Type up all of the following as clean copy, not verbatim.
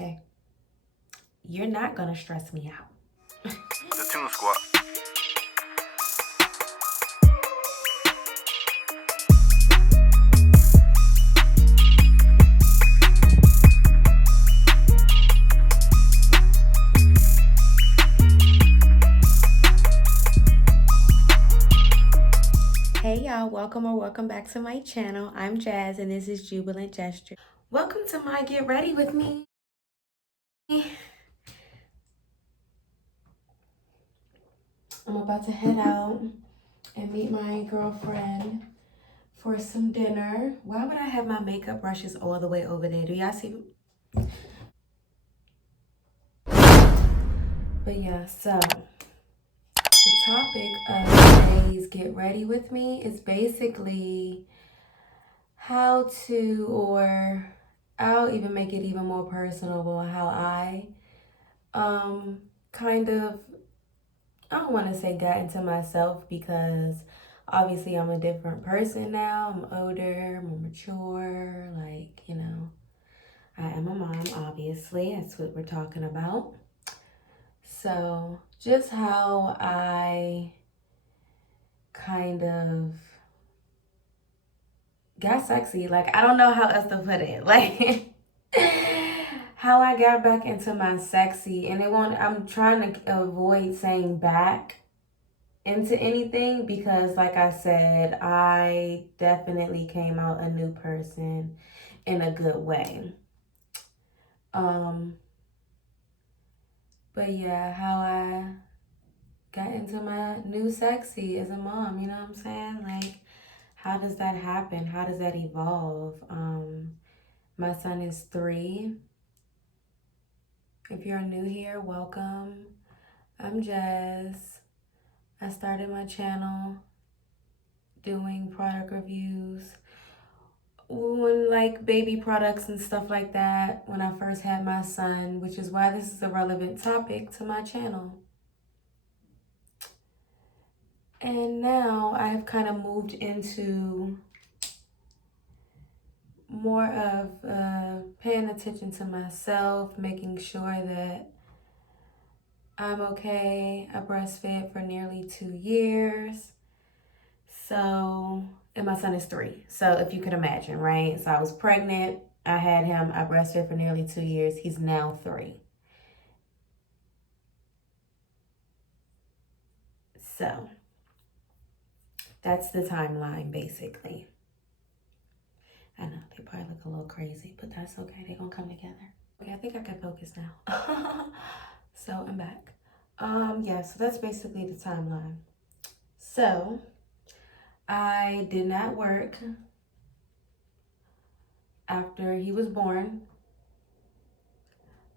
Hey, you're not gonna stress me out. The Tuna Squad. Hey y'all, welcome back to my channel. I'm Jazz and this is Jubilant Jestures. Welcome to my Get Ready With Me. I'm about to head out and meet my girlfriend for some dinner. Why would I have my makeup brushes all the way over there? Do y'all see? But yeah, so the topic of today's Get Ready With Me is basically how to, or I'll even make it even more personable, how I kind of, I don't want to say got into myself, because obviously I'm a different person now. I'm older, more mature, like, you know, I am a mom, obviously. That's what we're talking about. So just how I kind of got sexy. Like, I don't know how else to put it. Like, how I got back into my sexy. And I'm trying to avoid saying back into anything, because like I said, I definitely came out a new person in a good way. But yeah, how I got into my new sexy as a mom, you know what I'm saying? Like, how does that happen? How does that evolve? My son is 3. If you're new here, welcome. I'm Jazz. I started my channel doing product reviews, like baby products and stuff like that, when I first had my son, which is why this is a relevant topic to my channel. And now I've kind of moved into more of paying attention to myself, making sure that I'm okay. I breastfed for nearly 2 years. So, and my son is 3. So if you could imagine, right? So I was pregnant. I had him. I breastfed for nearly 2 years. He's now 3. So that's the timeline, basically. I know they probably look a little crazy, but that's okay. They're gonna come together. Okay, I think I can focus now. So I'm back. Yeah, so that's basically the timeline. So I did not work after he was born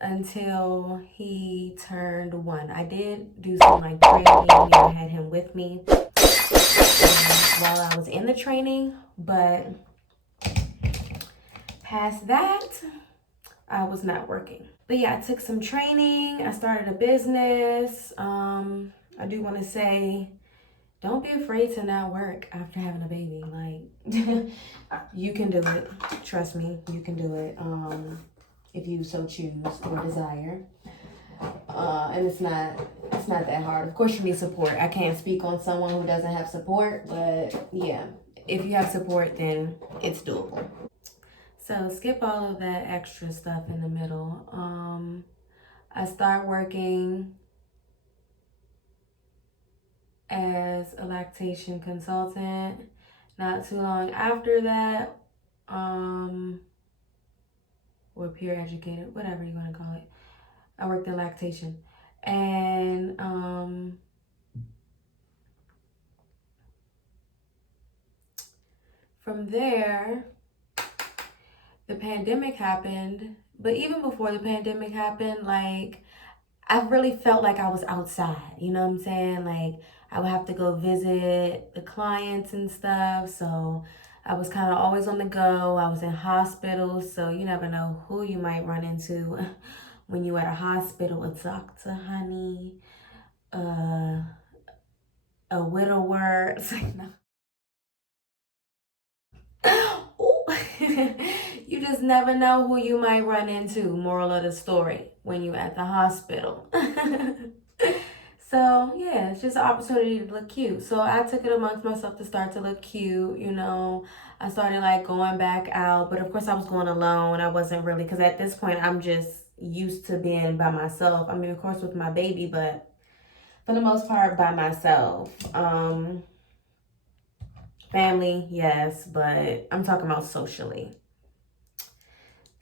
until he turned 1. I did do some like training. I had him with me while I was in the training, but past that, I was not working. But yeah, I took some training. I started a business. I do want to say, don't be afraid to not work after having a baby. Like, you can do it. Trust me, you can do it. If you so choose or desire. And it's not that hard. Of course, you need support. I can't speak on someone who doesn't have support, but yeah, if you have support, then it's doable. So skip all of that extra stuff in the middle. I start working as a lactation consultant. Not too long after that, or peer educator, whatever you want to call it. I worked in lactation, and from there, the pandemic happened. But even before the pandemic happened, like, I really felt like I was outside, you know what I'm saying? Like, I would have to go visit the clients and stuff. So I was kind of always on the go. I was in hospitals, so you never know who you might run into when you're at a hospital. A doctor, honey, a widower. It's like, no. Ooh. you just never know who you might run into. Moral of the story, when you at the hospital. So yeah, it's just an opportunity to look cute. So I took it amongst myself to start to look cute. I started like going back out, but of course I was going alone. I wasn't really, because at this point I'm just used to being by myself. I mean, of course with my baby, but for the most part by myself. Family, yes, but I'm talking about socially.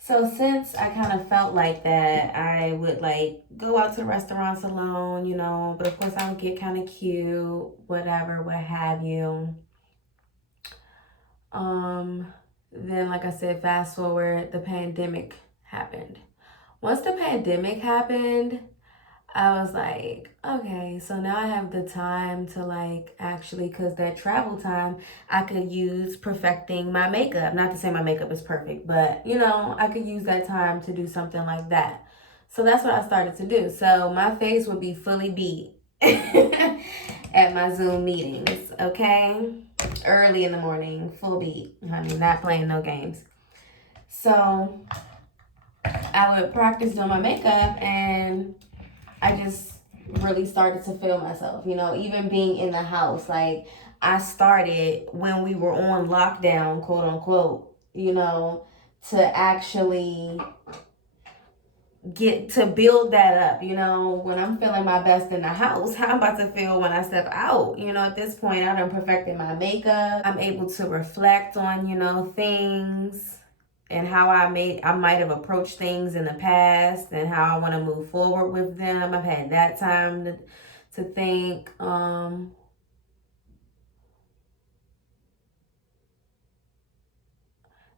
So since I kind of felt like that, I would like go out to restaurants alone, but of course I would get kind of cute, whatever, what have you. Then like I said, fast forward, the pandemic happened. Once the pandemic happened, I was like, okay, so now I have the time to like actually, because that travel time I could use perfecting my makeup. Not to say my makeup is perfect, but I could use that time to do something like that. So that's what I started to do. So my face would be fully beat at my Zoom meetings, okay? Early in the morning, full beat, honey, not playing no games. So I would practice doing my makeup, and I just really started to feel myself, even being in the house. Like, I started when we were on lockdown, quote unquote, to actually get to build that up, when I'm feeling my best in the house, how I'm about to feel when I step out. At this point, I done perfected my makeup. I'm able to reflect on, things and how I might have approached things in the past and how I want to move forward with them. I've had that time to think.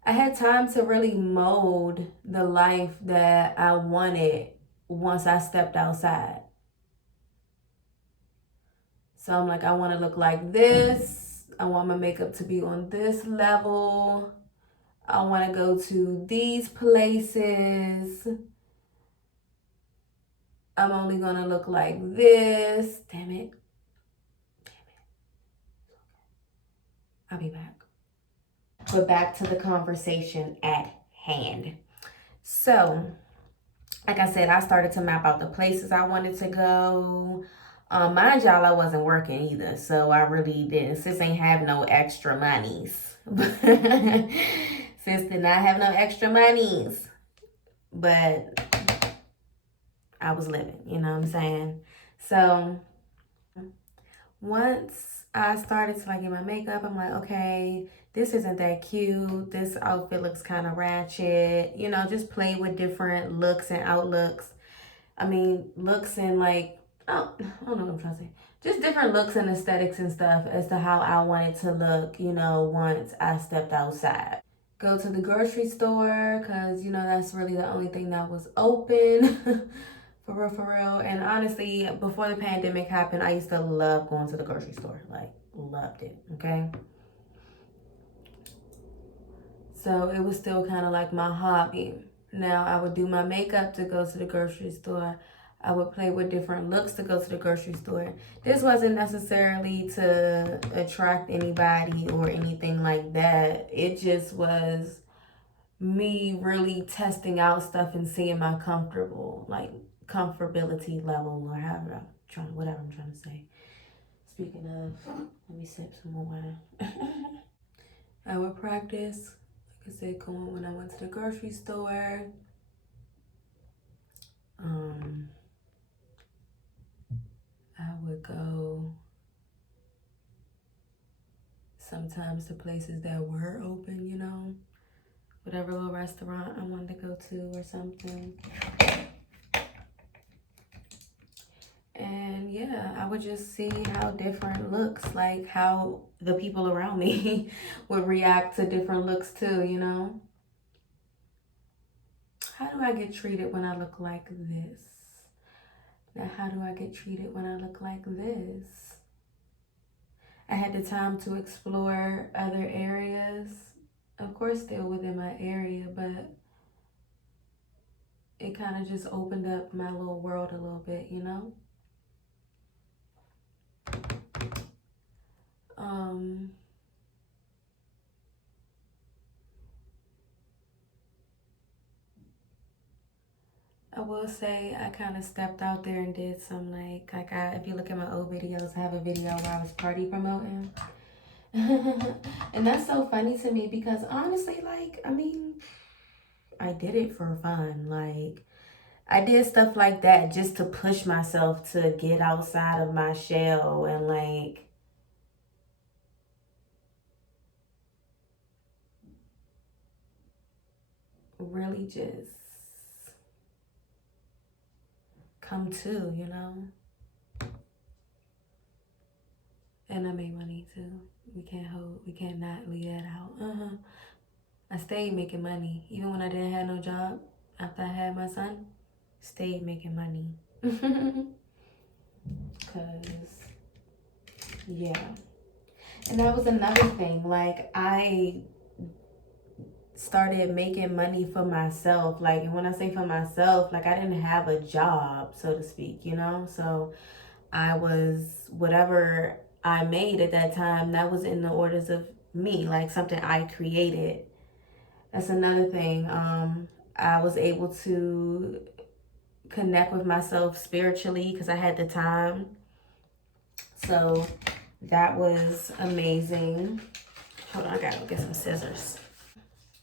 I had time to really mold the life that I wanted once I stepped outside. So I'm like, I want to look like this. I want my makeup to be on this level. I want to go to these places. I'm only going to look like this. Damn it. I'll be back. But back to the conversation at hand. So, like I said, I started to map out the places I wanted to go. Mind y'all, I wasn't working either, so I really didn't. Sis ain't have no extra monies. Sis did not have no extra monies. But I was living, you know what I'm saying? So once I started to like get my makeup, I'm like, okay, this isn't that cute. This outfit looks kind of ratchet. Just play with different looks and outlooks. I mean, looks and like, I don't know what I'm trying to say. Just different looks and aesthetics and stuff as to how I wanted to look, once I stepped outside. Go to the grocery store because, that's really the only thing that was open. For real, for real. And honestly, before the pandemic happened, I used to love going to the grocery store. Like, loved it, okay? So it was still kind of like my hobby. Now, I would do my makeup to go to the grocery store. I would play with different looks to go to the grocery store. This wasn't necessarily to attract anybody or anything like that. It just was me really testing out stuff and seeing my comfortability level, or whatever I'm trying to say. Speaking of, let me sip some more wine. I would practice, like I said, going when I went to the grocery store. I would go sometimes to places that were open, whatever little restaurant I wanted to go to or something. And yeah, I would just see how different looks, like how the people around me would react to different looks too. How do I get treated when I look like this? Now, how do I get treated when I look like this? I had the time to explore other areas. Of course, still within my area, but it kind of just opened up my little world a little bit. I will say I kind of stepped out there and did some if you look at my old videos, I have a video where I was party promoting. And that's so funny to me because honestly, I did it for fun. Like, I did stuff like that just to push myself to get outside of my shell and really just come to, And I made money too. We can't not leave that out. I stayed making money. Even when I didn't have no job after I had my son, stayed making money. Cause yeah. And that was another thing. Like, I started making money for myself. Like, and when I say for myself, like, I didn't have a job, so to speak, So I was, whatever I made at that time, that was in the orders of me, like something I created. That's another thing. I was able to connect with myself spiritually because I had the time. So that was amazing. Hold on, I gotta go get some scissors.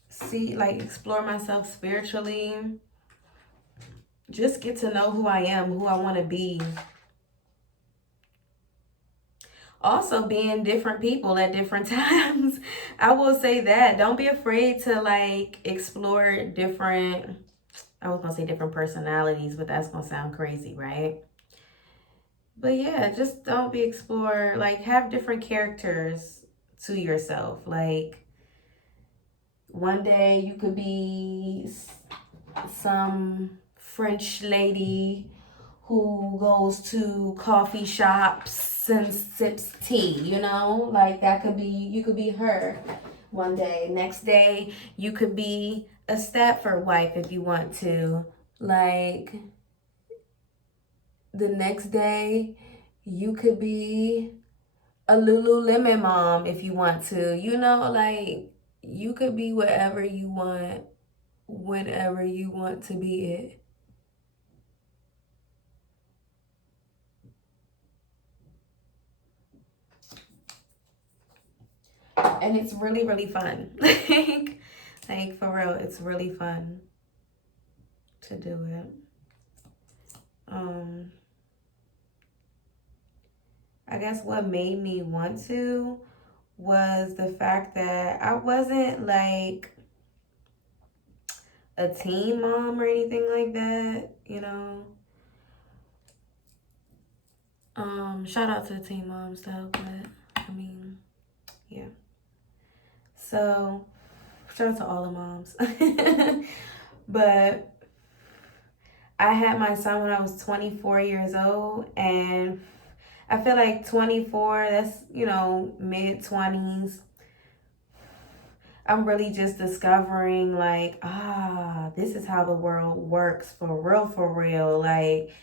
See, like, explore myself spiritually. Just get to know who I am, who I want to be. Also, being different people at different times. I will say that. Don't be afraid to explore different, I was gonna say different personalities, but that's gonna sound crazy, right? But yeah, just don't be explore, have different characters to yourself. Like, one day you could be some French lady who goes to coffee shops and sips tea, Like, that could be, you could be her one day. Next day, you could be a Stepford wife if you want to. Like, the next day, you could be a Lululemon mom if you want to. Like, you could be whatever you want, whenever you want to be it. And it's really, really fun. Like, for real, it's really fun to do it. I guess what made me want to was the fact that I wasn't like a teen mom or anything like that, Shout out to the teen moms though, but yeah. So shout out to all the moms. But I had my son when I was 24 years old, and I feel like 24, that's, mid 20s. I'm really just discovering this is how the world works for real, for real. Like,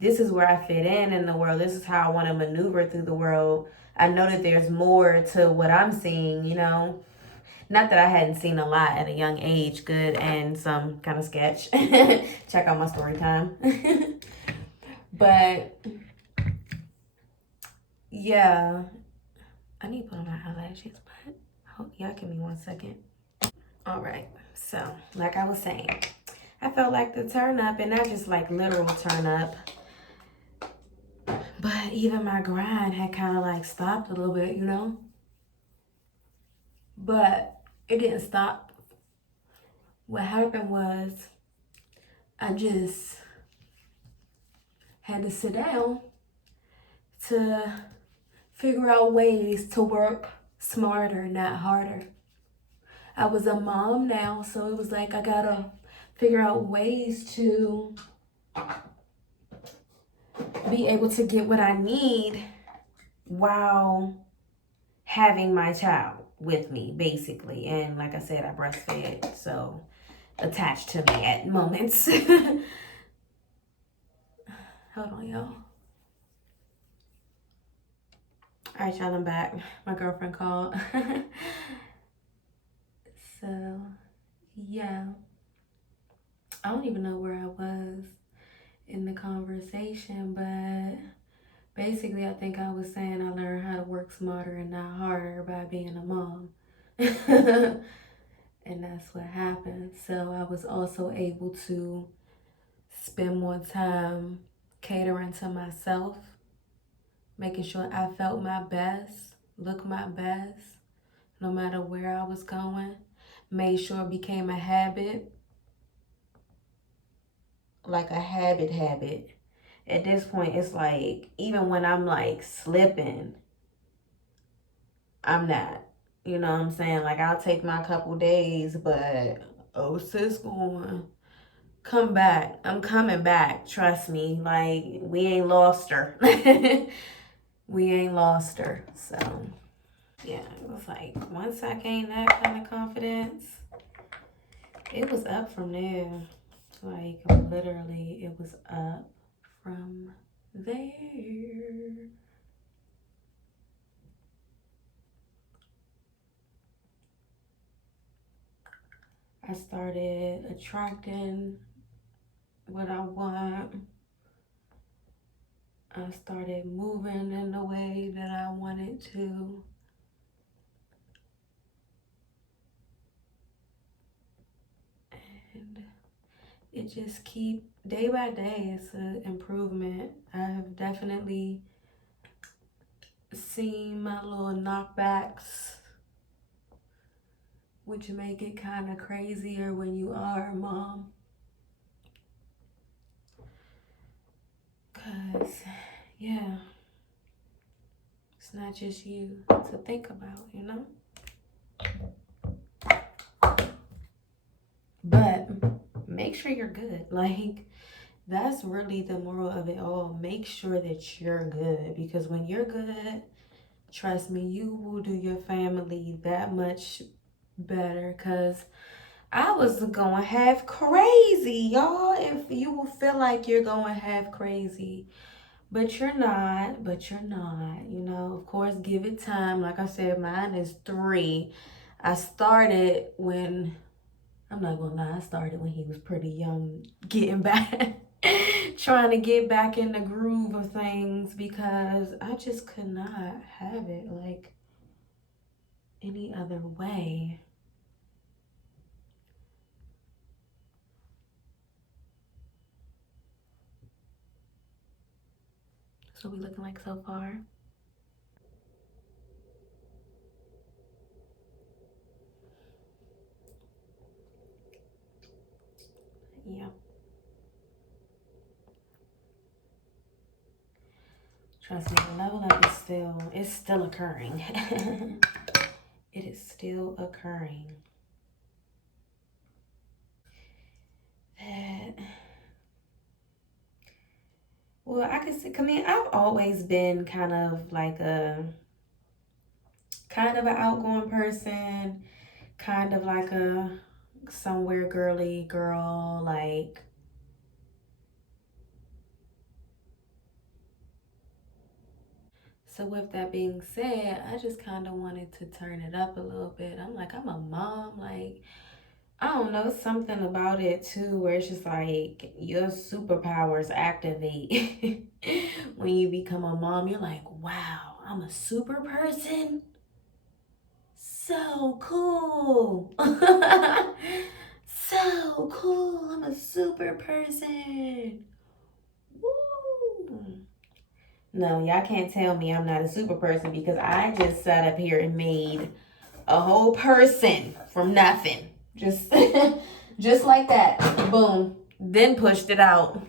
this is where I fit in the world. This is how I want to maneuver through the world. I know that there's more to what I'm seeing, Not that I hadn't seen a lot at a young age, good and some kind of sketch. Check out my story time. But yeah, I need to put on my eyelashes, but y'all give me 1 second. All right, so like I was saying, I felt like the turn up, and not just like literal turn up, but even my grind had kind of stopped a little bit, But it didn't stop. What happened was I just had to sit down to figure out ways to work smarter, not harder. I was a mom now, so it was like I gotta figure out ways to be able to get what I need while having my child with me, basically. And like I said, I breastfed, so attached to me at moments. Hold on, y'all. All right, y'all, I'm back. My girlfriend called. So, yeah, I don't even know where I was in the conversation, but basically, I think I was saying I learned how to work smarter and not harder by being a mom. And that's what happened. So I was also able to spend more time catering to myself, making sure I felt my best, looked my best, no matter where I was going. Made sure it became a habit, like a habit. At this point, it's like, even when I'm like slipping, I'm not. You know what I'm saying? Like, I'll take my couple days, but oh, sis, going come back. I'm coming back. Trust me. Like, we ain't lost her. We ain't lost her. So, yeah, it was like once I gained that kind of confidence, it was up from there. Like, literally, it was up from there. I started attracting what I want. I started moving in the way that I wanted to. And it just keep day by day, it's an improvement. I have definitely seen my little knockbacks, which make it kind of crazier when you are a mom. Cause yeah, it's not just you to think about, you know? But make sure you're good. Like, that's really the moral of it all. Make sure that you're good, because when you're good, trust me, you will do your family that much better. Because I was going half crazy, y'all. If you will feel like you're going half crazy, but you're not, you know, of course, give it time. Like I said, mine is 3. I started when, I'm not gonna lie, I started when he was pretty young, getting back, trying to get back in the groove of things, because I just could not have it like any other way. So we looking like so far. Yeah. Trust me, the level up is still occurring. It is still occurring. That, well, I can see, I mean, I've always been kind of like an outgoing person, kind of like a somewhere girly girl, like, so with that being said, I just kind of wanted to turn it up a little bit. I'm like, I'm a mom, like, I don't know, something about it too, where it's just like your superpowers activate when you become a mom. You're like, wow, I'm a super person. So cool. So cool. I'm a super person. Woo. No, y'all can't tell me I'm not a super person, because I just sat up here and made a whole person from nothing. Just just like that. Boom. Then pushed it out.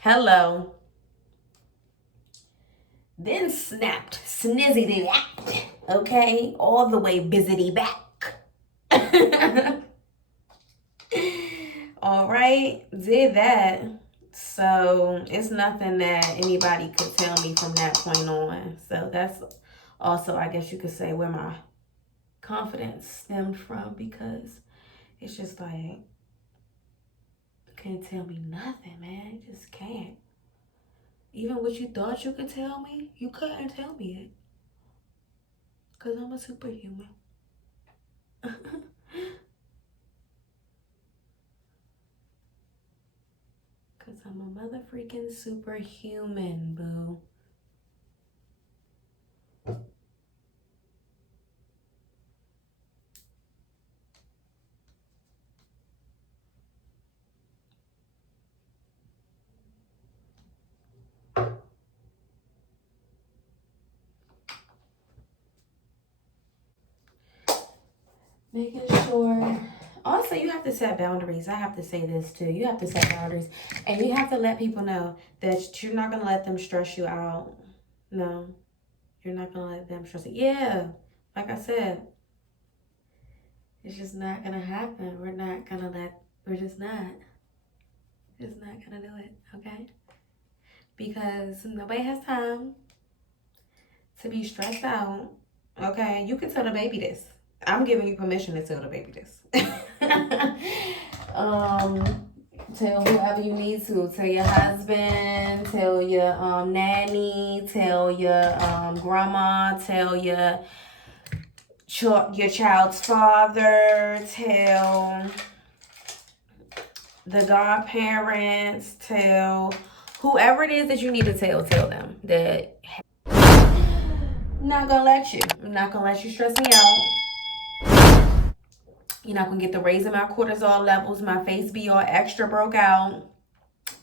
Hello. Then snapped. Snizzy that. Okay? All the way busy back. All right. Did that. So it's nothing that anybody could tell me from that point on. So that's also, I guess you could say, where my confidence stemmed from, because it's just like, can't tell me nothing, man. You just can't. Even what you thought you could tell me, you couldn't tell me it. Because I'm a superhuman. I'm a mother freaking superhuman, boo. Making sure. Also, you have to set boundaries. I have to say this too. You have to set boundaries. And you have to let people know that you're not going to let them stress you out. No, you're not going to let them stress you. Yeah, like I said, it's just not going to happen. We're just not. Just not going to do it, okay? Because nobody has time to be stressed out, okay? You can tell the baby this. I'm giving you permission to tell the baby this. Tell whoever you need to. Tell your husband. Tell your nanny. Tell your grandma. Tell your child's father. Tell the godparents. Tell whoever it is that you need to tell. Tell them that I'm not gonna let you. I'm not gonna let you stress me out. You're not gonna get the raise in my cortisol levels. My face be all extra broke out.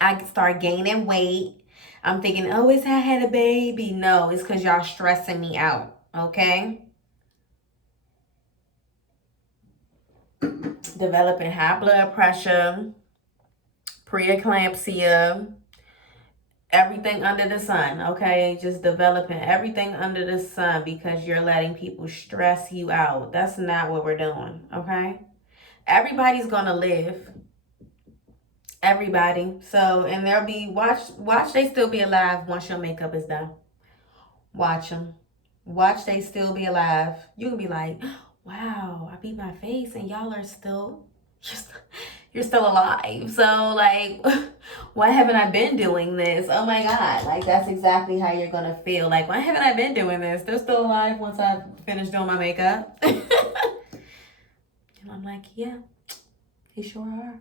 I start gaining weight. I'm thinking, oh, it's I had a baby. No, it's because y'all stressing me out. Okay? Developing high blood pressure, preeclampsia, everything under the sun. Okay? Just developing everything under the sun because you're letting people stress you out. That's not what we're doing. Okay? Everybody's gonna live. Everybody. So, and there'll be, watch they still be alive once your makeup is done. Watch them. Watch they still be alive. You can be like, wow, I beat my face and y'all are still, you're still alive. So, like, why haven't I been doing this? Oh my God. Like, that's exactly how you're going to feel. Like, why haven't I been doing this? They're still alive once I finish doing my makeup. And I'm like, yeah, they sure are.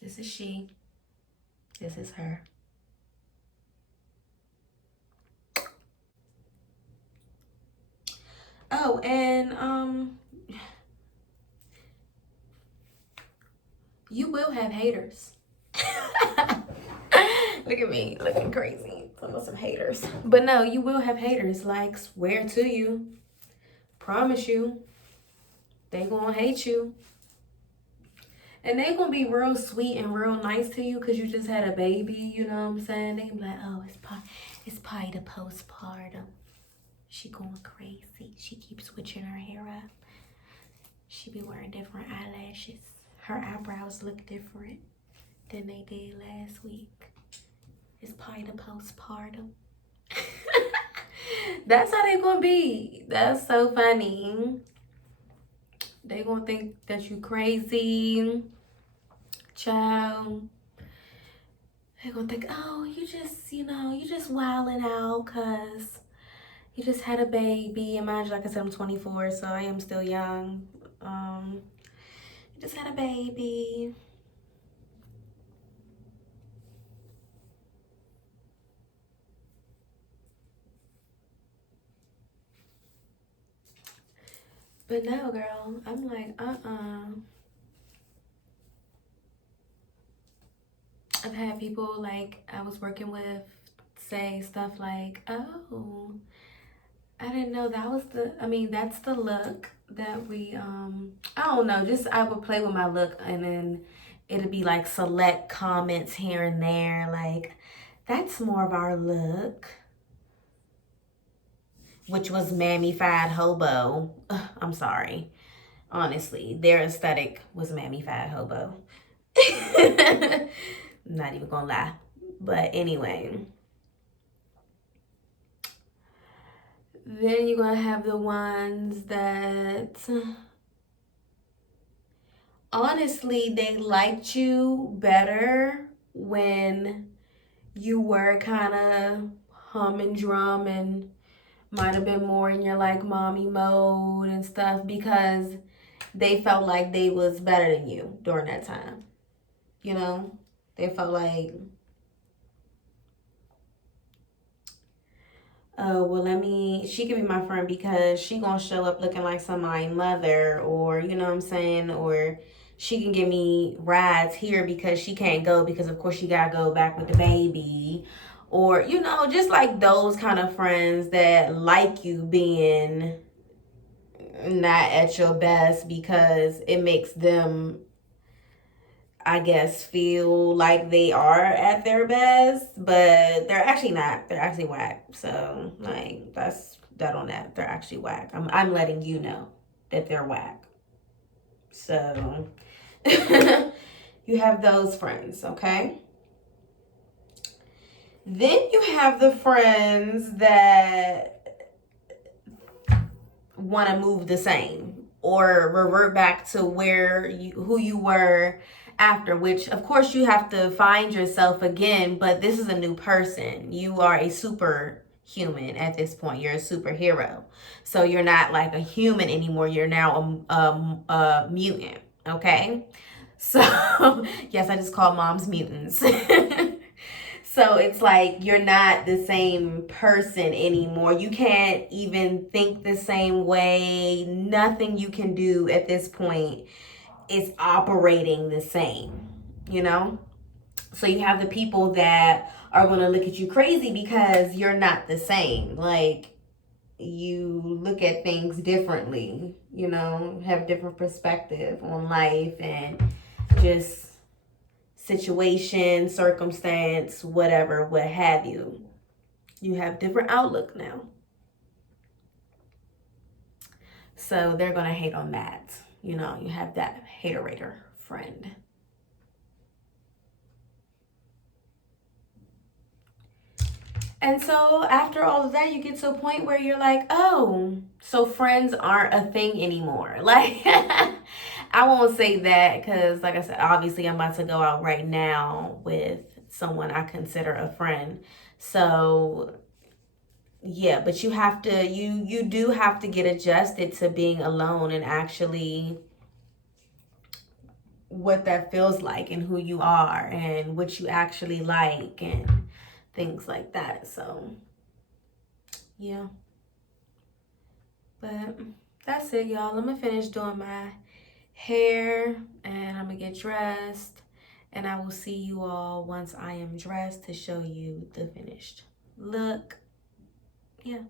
This is she. This is her. Oh, and you will have haters. Look at me looking crazy. Some haters. But no, you will have haters. Like, swear to you. Promise you. They gonna hate you. And they gonna be real sweet and real nice to you because you just had a baby, you know what I'm saying? They be like, oh, it's probably the postpartum. She going crazy. She keeps switching her hair up. She be wearing different eyelashes. Her eyebrows look different than they did last week. It's probably the postpartum. That's how they gonna be. That's so funny. They gonna think that you crazy, child. They gonna think, oh, you just wilding out cause you just had a baby. And mind you, like I said, I'm 24, so I am still young. You just had a baby. But no, girl, I'm like, I've had people like I was working with say stuff like, oh, I didn't know that was that's the look that we, I don't know, just I would play with my look and then it'd be like select comments here and there, like, that's more of our look. Which was mammy-fied hobo. Ugh, I'm sorry. Honestly, their aesthetic was mammy-fied hobo. Not even gonna lie. But anyway. Then you're gonna have the ones that honestly, they liked you better when you were kind of hum and drum and might have been more in your like mommy mode and stuff because they felt like they was better than you during that time. You know, they felt like, oh well, she could be my friend because she gonna show up looking like somebody's mother, or you know what I'm saying, or she can give me rides here because she can't go because of course she gotta go back with the baby, or you know, just like those kind of friends that like you being not at your best because it makes them, I guess, feel like they are at their best, but they're actually not. They're actually whack. So like that's that on that. They're actually whack. I'm letting you know that they're whack. So you have those friends, okay? Then you have the friends that want to move the same or revert back to who you were after, which of course you have to find yourself again, but this is a new person. You are a superhuman at this point. You're a superhero. So you're not like a human anymore. You're now a mutant, okay? So yes, I just call moms mutants. So it's like you're not the same person anymore. You can't even think the same way. Nothing you can do at this point is operating the same, you know? So you have the people that are going to look at you crazy because you're not the same. Like you look at things differently, you know, have different perspective on life and just situation, circumstance, whatever, what have you. You have different outlook now. So they're going to hate on that. You know, you have that haterator friend. And so after all of that, you get to a point where you're like, oh, so friends aren't a thing anymore. Like, I won't say that because, like I said, obviously I'm about to go out right now with someone I consider a friend. So yeah, but you do have to get adjusted to being alone and actually what that feels like and who you are and what you actually like and things like that. So yeah, but that's it, y'all. I'm gonna finish doing my hair and I'm gonna get dressed, and I will see you all once I am dressed to show you the finished look. Yeah.